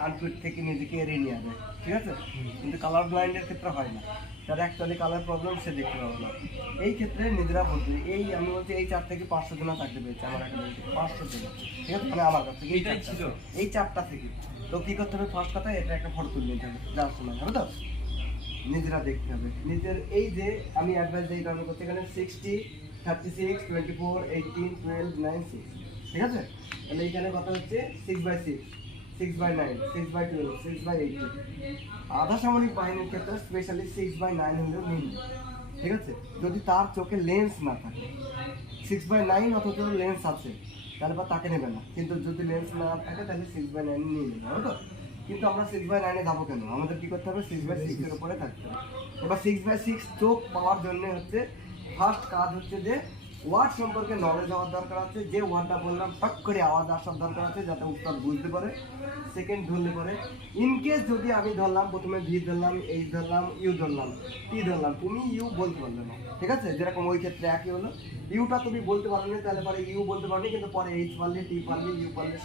Unfit থেকে নিজেকে এড়িয়ে নেওয়া যায় ঠিক আছে? কিন্তু কালার ব্লাইন্ডের ক্ষেত্রে হয় না। তার অ্যাকচুয়ালি কালার প্রবলেম সে দেখতে পাবে না। এই ক্ষেত্রে নিজেরা বলতে এই আমি বলছি এই চার থেকে পাঁচশো জনা চাকরি পেয়েছে আমার একাডেমি থেকে পাঁচশো জন ঠিক আছে? মানে আমার কাছ থেকে এই চারটা- ছিল? এই চারটা থেকে। তো কি করতে হবে? ফার্স্ট কথা এটা একটা ফটো তুলে নিতে হবে। যার সময় হবে তো? নিজেরা দেখতে হবে। নিজের এই যে আমি অ্যাডভাইস দিই কারণ করতে এখানে sixty thirty six twenty four eighteen twelve nine six ঠিক আছে? তাহলে এইখানে কথা হচ্ছে six by six six by nine six by twelve six by eighteen আধা সামরিক বাহিনীর ক্ষেত্রে স্পেশালি সিক্স বাই নাইন হলেও নিন ঠিক আছে? যদি তার চোখে লেন্স না থাকে। সিক্স বাই নাইন অথচ লেন্স আছে, তাহলে বা তাকে নেবে না। কিন্তু যদি লেন্স না থাকে, তাহলে সিক্স বাই নাইন নিয়ে নেবে হবে তো? কিন্তু আমরা সিক্স বাই নাইনে যাব কেন? আমাদের কী করতে হবে? সিক্স বাই সিক্সের উপরে থাকতে হবে। এবার সিক্স বাই সিক্স চোখ পাওয়ার জন্য হচ্ছে ফার্স্ট কাজ হচ্ছে যে ওয়ার্ড সম্পর্কে নলেজ হওয়ার দরকার আছে। যে ওয়ার্ডটা বললাম, টক করে আওয়াজ আসার দরকার আছে যাতে উত্তর বুঝতে পারে সেকেন্ড ধরলে পারে। ইনকেস যদি আমি ধরলাম, প্রথমে ভি ধরলাম এইচ ধরলাম ইউ ধরলাম টি ধরলাম, তুমি ইউ বলতে পারলে না। ঠিক আছে? যেরকম ওই ক্ষেত্রে একই হলো। ইউটা তুমি বলতে পারো তাহলে পরে ইউ বলতে পারো কিন্তু পরে এইচ পারলে টি পারলে ইউ পারলে